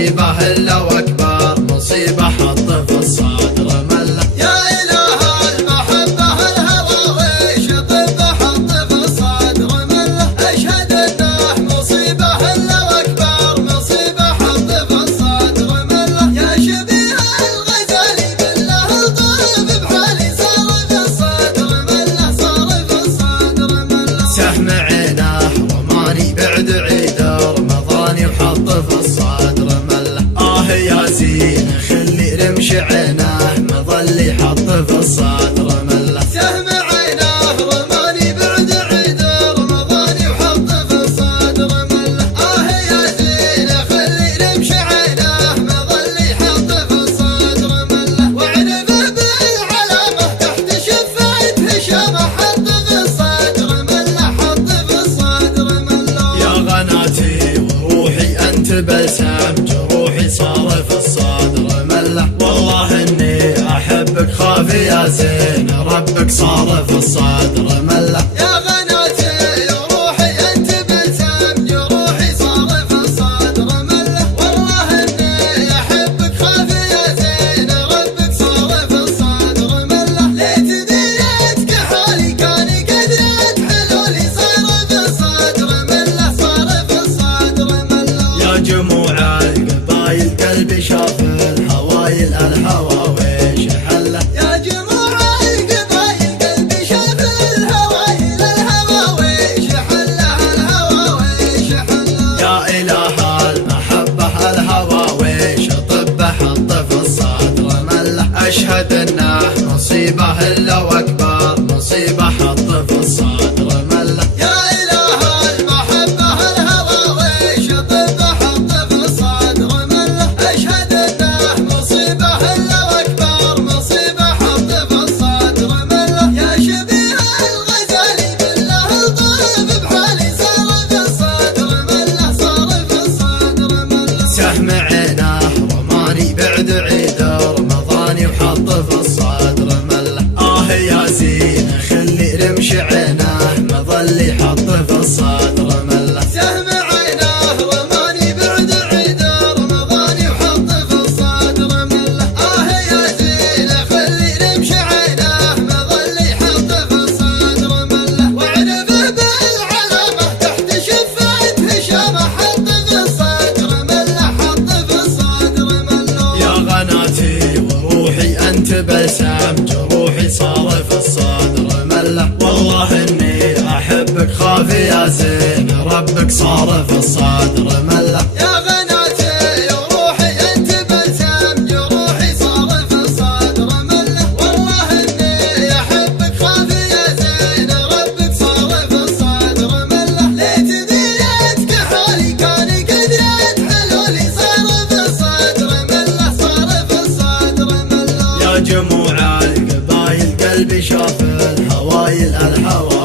مصيبة إلا وأكبر مصيبة حط في الصدر ملة. يا إله المحبة الهوى ويش طب حط في الصدر ملة. أشهد إنه مصيبة إلا وأكبر مصيبة حط في الصدر ملة. يا شبيه الغزالي بالله الطيب بحالي صار في الصدر ملة صار في الصدر ملة. سهم عينه رماني بعد عيد رمضاني وحط في الصدر ملة. يا زين خلي رمش عينه مظلي حط في الصدر ملة. سهم عينه رماني بعد عيد رمضاني وحط في الصدر ملة. يا زين خلي رمش عينه مظلي حط في الصدر ملة. وعنبه بالعلامة تحت شفاية هشامة حط في الصدر ملة حط في الصدر ملة. يا غناتي وروحي انت بلسم جروحي صار في الصدر ملة. والله اني احبك خافي يا زين ربك صار في الصدر ملة. يا غناتي وروحي انت بلسم جروحي صار في الصدر ملة. والله اني احبك خافي يا زين ربك صار في الصدر ملة. ليت ديتك حالي كان قدرت حلولي صار في الصدر ملة صار في الصدر ملة. يا جموع القبايل قلبي شاف الهوايل الهوى ويش حله. يا جموع القبايل قلبي شاف الهوايل الهوى ويش حله الهوى ويش حله. يا إله المحبة الهوى ويش طب حط في الصدر ملة. أشهد إنه مصيبة إلا وأكبر مصيبة حط في الصدر ملة. يا إله المحبة الهوى ويش طب حط في الصدر ملة. أشهد إنه مصيبة إلا وأكبر مصيبة حط في الصدر ملة. يا شبيه الغزالي بالله الطيب بحالي صار في الصدر ملة صار في الصدر ملة. سهم عينه رماني بعد عيد رمضاني وحط في الصدر ملة. يا زين خلي رمش عينه مظلي حط في الصدر ملة. سهم عينه رماني بعد عيد رمضاني وحط في الصدر ملة. يا زين خلي رمش عينه مظلي حط في الصدر ملة. وعنبه بالعلامة تحت شفاية هشامة حط في الصدر ملة حط في الصدر ملة. يا غناتي وروحي انت بلسم جروحي صار في الصدر ملة. والله اني احبك خافي يا زين ربك صار في الصدر ملة. يا غناتي وروحي انت بلسم جروحي صار في الصدر ملة. والله اني احبك خافي يا زين ربك صار في الصدر ملة. ليت ديتك حالي كان قدرت حلولي صار في الصدر ملة صار في الصدر ملة. يا جموع القبايل قلبي شاف الهوايل الهوى